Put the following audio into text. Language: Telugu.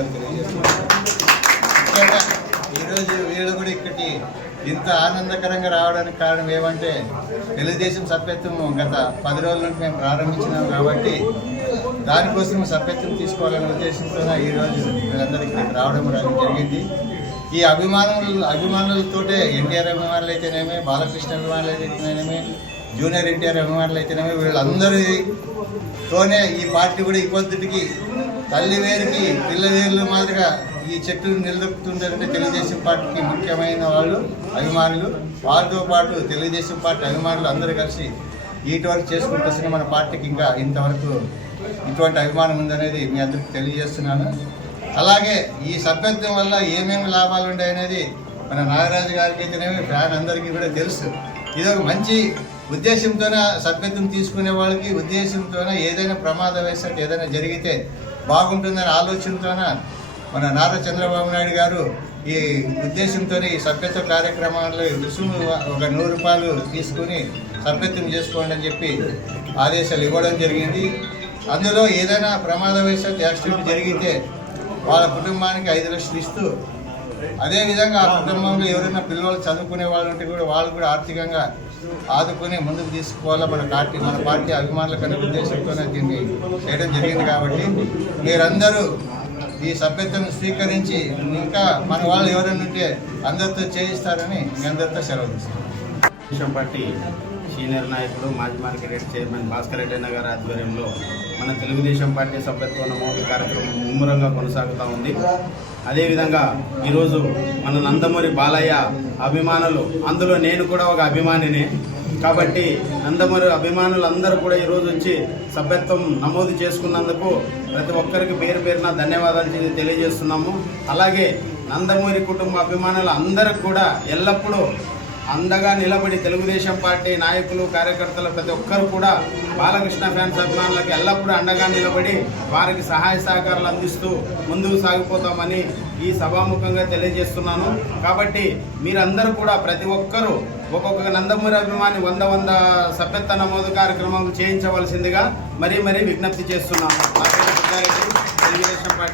ధన్యవాదాలు తెలియజేస్తున్నాను. ముఖ్యంగా ఈరోజు వీళ్ళు కూడా ఇక్కడికి ఇంత ఆనందకరంగా రావడానికి కారణం ఏమంటే తెలుగుదేశం సభ్యత్వం గత పది రోజుల నుండి మేము ప్రారంభించినాం కాబట్టి దానికోసం సభ్యత్వం తీసుకోవాలనే ఉద్దేశంతో ఈరోజు వీళ్ళందరికీ ఇక్కడికి రావడం జరిగింది. ఈ అభిమానులు అభిమానులతోటే ఎన్టీఆర్ అభిమానులు అయితేనేమి బాలకృష్ణ అభిమానులు అయితేనేమి జూనియర్ ఎన్టీఆర్ అభిమానులు అయితేనేమి వీళ్ళందరితోనే ఈ పార్టీ కూడా ఈ పొద్దుటికి తల్లి వేరుకి పిల్ల వేర్లు మాదిరిగా ఈ చెట్టును నిలదొక్కుతుందంటే తెలుగుదేశం పార్టీకి ముఖ్యమైన వాళ్ళు అభిమానులు. వారితో పాటు తెలుగుదేశం పార్టీ అభిమానులు అందరూ కలిసి ఇటువరకు చేసుకుంటూ వస్తున్న మన పార్టీకి ఇంకా ఇంతవరకు ఇటువంటి అభిమానం ఉందనేది మీ అందరికి తెలియజేస్తున్నాను. అలాగే ఈ సభ్యత్వం వల్ల ఏమేమి లాభాలు ఉంటాయి అనేది మన నాగరాజు గారికి అయితేనేమి ఫ్యాన్ అందరికీ కూడా తెలుసు. ఇది ఒక మంచి ఉద్దేశంతోనే సభ్యత్వం తీసుకునే వాళ్ళకి ఉద్దేశంతోనే ఏదైనా ప్రమాదవశాత్తు ఏదైనా జరిగితే బాగుంటుందనే ఆలోచనతోన మన నారా చంద్రబాబు నాయుడు గారు ఈ ఉద్దేశంతో ఈ సభ్యత్వ కార్యక్రమాల్లో రుసుము ఒక నూరు రూపాయలు తీసుకుని సభ్యత్వం చేసుకోండి అని చెప్పి ఆదేశాలు ఇవ్వడం జరిగింది. అందులో ఏదైనా ప్రమాదవశాత్తు యాక్సిడెంట్ జరిగితే వాళ్ళ కుటుంబానికి ఐదు లక్షలు ఇస్తూ అదేవిధంగా ఆ కుటుంబంలో ఎవరైనా పిల్లలు చదువుకునే వాళ్ళు ఉంటే కూడా వాళ్ళు కూడా ఆర్థికంగా ఆదుకుని ముందుకు తీసుకోవాలా మన పార్టీ మన పార్టీ అభిమానులకు అనే ఉద్దేశంతోనే దీన్ని చేయడం జరిగింది కాబట్టి మీరందరూ ఈ సభ్యత్వం స్వీకరించి ఇంకా మన వాళ్ళు ఎవరైనా ఉంటే అందరితో చేయిస్తారని మీ అందరితో సెలవు తీసుకుంటాం పార్టీ సీనియర్ నాయకుడు మాజీ మార్కెట్ చైర్మన్ భాస్కర్ రెడ్డి గారి ఆధ్వర్యంలో మన తెలుగుదేశం పార్టీ సభ్యత్వ నమోదు కార్యక్రమం ముమ్మరంగా కొనసాగుతూ ఉంది. అదేవిధంగా ఈరోజు మన నందమూరి బాలయ్య అభిమానులు అందులో నేను కూడా ఒక అభిమానిని. కాబట్టి నందమూరి అభిమానులు అందరూ కూడా ఈరోజు వచ్చి సభ్యత్వం నమోదు చేసుకున్నందుకు ప్రతి ఒక్కరికి పేరు పేరున ధన్యవాదాలు తెలియజేస్తున్నాము. అలాగే నందమూరి కుటుంబ అభిమానులు అందరూ కూడా ఎల్లప్పుడూ అండగా నిలబడి తెలుగుదేశం పార్టీ నాయకులు కార్యకర్తలు ప్రతి ఒక్కరు కూడా బాలకృష్ణ ఫ్యాన్స్ అభిమానులకు ఎల్లప్పుడూ అండగా నిలబడి వారికి సహాయ సహకారాలు అందిస్తూ ముందుకు సాగిపోతామని ఈ సభాముఖంగా తెలియజేస్తున్నాను. కాబట్టి మీరందరూ కూడా ప్రతి ఒక్కరూ ఒక్కొక్క నందమూరి అభిమాని వంద వంద సభ్యత్వ నమోదు కార్యక్రమం చేయించవలసిందిగా మరీ మరీ విజ్ఞప్తి చేస్తున్నాను. తెలుగుదేశం పార్టీ